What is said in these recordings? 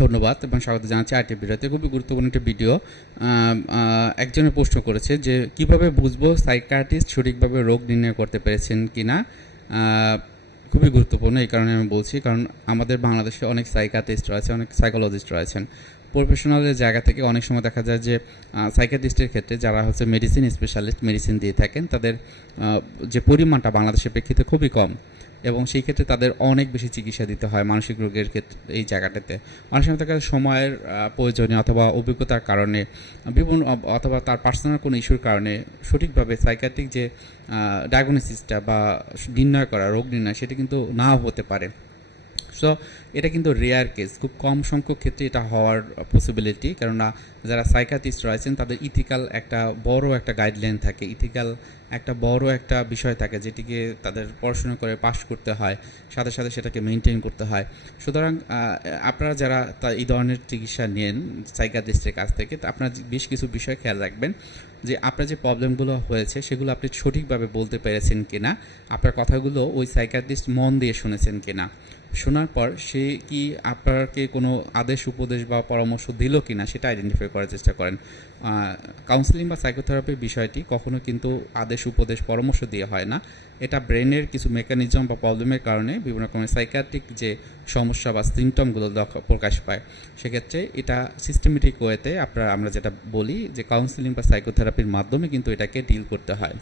ধন্যবাদ এবং স্বাগত জানাচ্ছি আইটি ভিডিওতে। খুবই গুরুত্বপূর্ণ একটি ভিডিও। একজনের প্রশ্ন করেছে যে, কীভাবে বুঝব সাইকার্টিস্ট সঠিকভাবে রোগ নির্ণয় করতে পেরেছেন কি না খুবই গুরুত্বপূর্ণ এই কারণে আমি বলছি। কারণ আমাদের বাংলাদেশে অনেক সাইকাটিস্ট রয়েছে, অনেক সাইকোলজিস্ট রয়েছেন। প্রফেশনালের জায়গা থেকে অনেক সময় দেখা যায় যে সাইকাটিস্টের ক্ষেত্রে যারা হচ্ছে মেডিসিন স্পেশালিস্ট মেডিসিন দিয়ে থাকেন, তাদের যে পরিমাণটা বাংলাদেশের প্রেক্ষিতে খুবই কম এবং সেই ক্ষেত্রে তাদের অনেক বেশি চিকিৎসা দিতে হয় মানসিক রোগের ক্ষেত্রে এই জায়গাটাতে। অনেক সময় দেখা সময়ের প্রয়োজনে অথবা অভিজ্ঞতার কারণে, বিভিন্ন, অথবা তার পার্সোনাল কোনো ইস্যুর কারণে সঠিকভাবে সাইকাট্রিক যে ডায়াগনোসিসটা বা নির্ণয় করা, রোগ নির্ণয়, সেটা কিন্তু নাও হতে পারে। সো এটা কিন্তু রেয়ার কেস খুব কম সংখ্যক ক্ষেত্রে এটা হওয়ার পসিবিলিটি কেননা যারা সাইকাটিস্ট রয়েছেন, তাদের ইথিক্যাল একটা বড় একটা গাইডলাইন থাকে। ইথিক্যাল একটা বড় একটা বিষয় থাকে যেটিকে তাদের পড়াশোনা করে পাশ করতে হয়, সাথে সাথে সেটাকে মেনটেন করতে হয়। সুতরাং আপনারা যারা তা এই ধরনের চিকিৎসা নেন সাইকাটিস্টের কাছ থেকে আপনারা বেশ কিছু বিষয় খেয়াল রাখবেন যে আপনার যে প্রবলেমগুলো হয়েছে, সেগুলো আপনি সঠিকভাবে বলতে পেরেছেন কিনা, আপনার কথাগুলো ওই সাইকাটিস্ট মন দিয়ে শুনেছেন কিনা। শোনার পর সে কি আপনাকে কোনো আদেশ, উপদেশ বা পরামর্শ দিল কি না সেটা আইডেন্টিফাই করার চেষ্টা করেন। কাউন্সিলিং বা সাইকোথেরাপির বিষয়টি কখনো কিন্তু আদেশ, উপদেশ, পরামর্শ দিয়ে হয় না। এটা ব্রেনের কিছু মেকানিজম বা প্রবলেমের কারণে বিভিন্ন রকমের সাইকাট্রিক যে সমস্যা বা সিমটমগুলো প্রকাশ পায়। সেক্ষেত্রে এটা সিস্টেমেটিক ওয়েতে আপনার, আমরা যেটা বলি যে কাউন্সিলিং বা সাইকোথেরাপির মাধ্যমে কিন্তু এটাকে ডিল করতে হয়।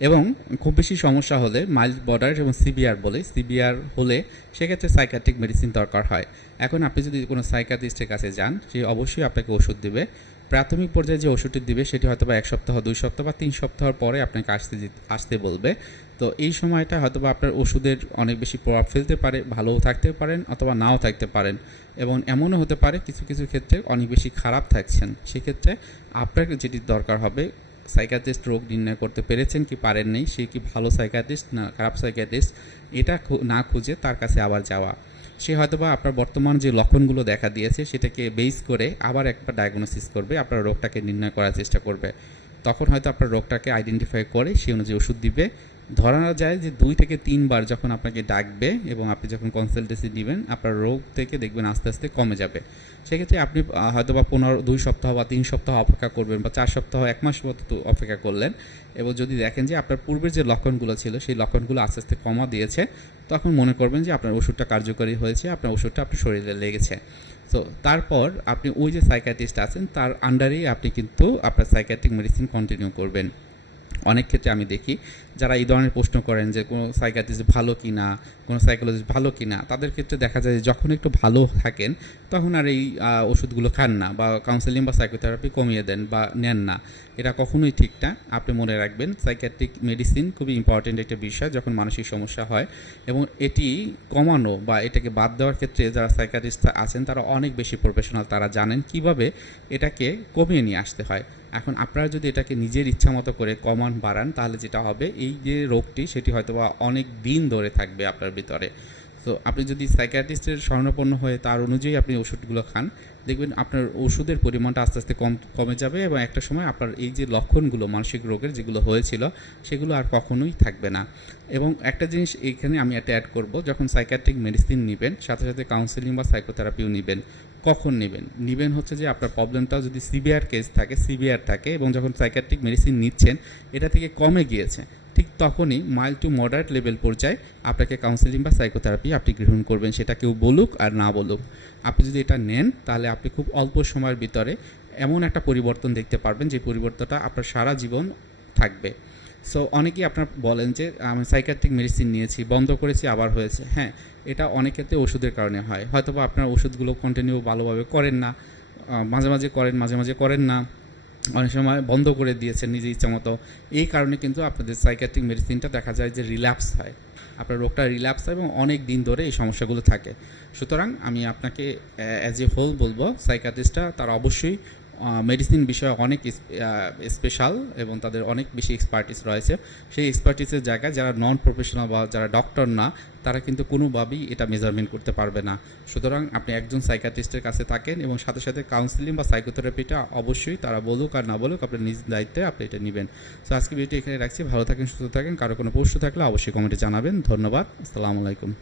এবং খুব বেশি সমস্যা হলে মাইল্ড বর্ডার এবং সিবিআর বলে সিবিআর হলে সেক্ষেত্রে সাইকাট্রিক মেডিসিন দরকার হয়। এখন আপনি যদি কোনো সাইকাটিস্টের কাছে যান, সে অবশ্যই আপনাকে ওষুধ দেবে। প্রাথমিক পর্যায়ে যে ওষুধটি দিবে, সেটি হয়তো বা এক সপ্তাহ, দুই সপ্তাহ বা তিন সপ্তাহ পরে আপনাকে আসতে আসতে বলবে। তো এই সময়টা হয়তো বা আপনার ওষুধের অনেক বেশি প্রভাব ফেলতে পারে, ভালোও থাকতে পারেন অথবা নাও থাকতে পারেন। এবং এমনও হতে পারে কিছু কিছু ক্ষেত্রে অনেক বেশি খারাপ থাকছেন। সেক্ষেত্রে আপনার যেটি দরকার হবে সাইকাটিস্ট রোগ নির্ণয় করতে পেরেছেন কি পারেন নেই, সে কি ভালো সাইকাটিস্ট না খারাপ সাইকাটিস্ট এটা না খুঁজে তার কাছে আবার যাওয়া। সে হয়তোবা আপনার বর্তমান যে লক্ষণগুলো দেখা দিয়েছে সেটাকে বেস করে আবার একবার ডায়াগনোসিস করবে, আপনার রোগটাকে নির্ণয় করার চেষ্টা করবে। তখন হয়তো আপনার রোগটাকে আইডেন্টিফাই করে সেই অনুযায়ী ওষুধ দিবে ধরা যায় যে দুই থেকে তিনবার যখন আপনাকে ডাকবে এবং আপনি যখন কনসালটেন্সি নেবেন, আপনার রোগ থেকে দেখবেন আস্তে আস্তে কমে যাবে। সেক্ষেত্রে আপনি হয়তো বা পনেরো, দুই সপ্তাহ বা তিন সপ্তাহ অপেক্ষা করবেন বা চার সপ্তাহ, এক মাস মতো অপেক্ষা করলেন। এবং যদি দেখেন যে আপনার পূর্বের যে লক্ষণগুলো ছিল, সেই লক্ষণগুলো আস্তে আস্তে কমা দিয়েছে, তখন মনে করবেন যে আপনার ওষুধটা কার্যকরী হয়েছে, আপনার ওষুধটা আপনার শরীরে লেগেছে। তো তারপর আপনি ওই যে সাইকাটিস্ট আছেন, তার আন্ডারেই আপনি কিন্তু আপনার সাইকাট্রিক মেডিসিন কন্টিনিউ করবেন। অনেক ক্ষেত্রে আমি দেখি, যারা এই ধরনের প্রশ্ন করেন যে কোনো সাইকাটিস্ট ভালো কি না কোনো সাইকোলজিস্ট ভালো কি না তাদের ক্ষেত্রে দেখা যায় যে যখন একটু ভালো থাকেন, তখন আর এই ওষুধগুলো খান না বা কাউন্সেলিং বা সাইকোথেরাপি কমিয়ে দেন বা নেন না। এটা কখনোই ঠিক না। আপনি মনে রাখবেন সাইকাট্রিক মেডিসিন খুবই ইম্পর্টেন্ট একটা বিষয় যখন মানসিক সমস্যা হয় এবং এটি কমানো বা এটাকে বাদ দেওয়ার ক্ষেত্রে যারা সাইকাটিস্ট আছেন, তারা অনেক বেশি প্রফেশনাল তারা জানেন কীভাবে এটাকে কমিয়ে নিয়ে আসতে হয়। এখন আপনারা যদি এটাকে নিজের ইচ্ছা মতো করে কমন বাড়ান, তাহলে যেটা হবে, এই যে রোগটি, সেটি হয়তো বা অনেক দিন ধরে থাকবে আপনার ভিতরে। তো আপনি যদি সাইকিয়াট্রিস্টের স্বর্ণপন্ন হয়ে তার অনুযায়ী আপনি ওষুধগুলো খান, দেখবেন আপনার ওষুধের পরিমাণটা আস্তে আস্তে কম, কমে যাবে এবং একটা সময় আপনার এই যে লক্ষণগুলো, মানসিক রোগের যেগুলো হয়েছিল, সেগুলো আর কখনোই থাকবে না। এবং একটা জিনিস এইখানে আমি একটা অ্যাড করব, যখন সাইকিয়াট্রিক মেডিসিন নেবেন, সাথে সাথে কাউন্সেলিং বা সাইকোথেরাপিও নেবেন, কখন নেবেন? নেবেন হচ্ছে যে আপনার প্রবলেমটা যদি সিভিয়ার কেস থাকে সিভিয়ার থাকে এবং যখন সাইকিয়াট্রিক মেডিসিন নিচ্ছেন, এটা থেকে কমে গিয়েছে। তখনই মাইল্ড টু মডারেট লেভেল পর্যায়ে আপনাকে কাউন্সেলিং বা সাইকোথেরাপি আপনি গ্রহণ করবেন। সেটা কেউ বলুক আর না বলুক। আপনি যদি এটা নেন, তাহলে আপনি খুব অল্প সময়ের ভিতরে এমন একটা পরিবর্তন দেখতে পারবেন, যে পরিবর্তনটা আপনার সারা জীবন থাকবে। সো অনেকেই আপনার বলেন যে, আমি সাইকাট্রিক মেডিসিন নিয়েছি, বন্ধ করেছি, আবার হয়েছে। হ্যাঁ এটা অনেক ক্ষেত্রে ওষুধের কারণে হয়। হয়তো বা আপনার ওষুধগুলো কন্টিনিউ ভালোভাবে করেন না মাঝে মাঝে করেন, মাঝে মাঝে করেন না। অনেক সময় বন্ধ করে দিয়েছে নিজে ইচ্ছা মতো। এই কারণে কিন্তু আপনাদের সাইকেট্রিক মেডিসিনটা দেখা যায় যে রিল্যাপস হয়। আপনার রোগটা রিল্যাপস হয় এবং অনেক দিন ধরে এই সমস্যাগুলো থাকে। সুতরাং আমি আপনাকে অ্যাজ এ হোল বলব সাইকাটিস্টটা তার অবশ্যই মেডিসিন বিষয়ে অনেক স্পেশাল এবং তাদের অনেক বেশি এক্সপার্টিস রয়েছে। সেই এক্সপার্টিসের জায়গায় যারা নন প্রফেশনাল বা যারা ডক্টর না, তারা কিন্তু কোনোভাবেই এটা মেজারমেন্ট করতে পারবে না। সুতরাং আপনি একজন সাইকাটিস্টের কাছে থাকেন এবং সাথে সাথে কাউন্সিলিং বা সাইকোথেরাপিটা অবশ্যই তারা বলুক আর না বলুক আপনার নিজ দায়িত্বে আপনি এটা নেবেন। সো আজকে ভিডিওটি এখানে রাখছি। ভালো থাকেন, সুস্থ থাকেন। কারও কোনো প্রশ্ন থাকলে অবশ্যই কমেন্টে জানাবেন। ধন্যবাদ। আসসালামু আলাইকুম।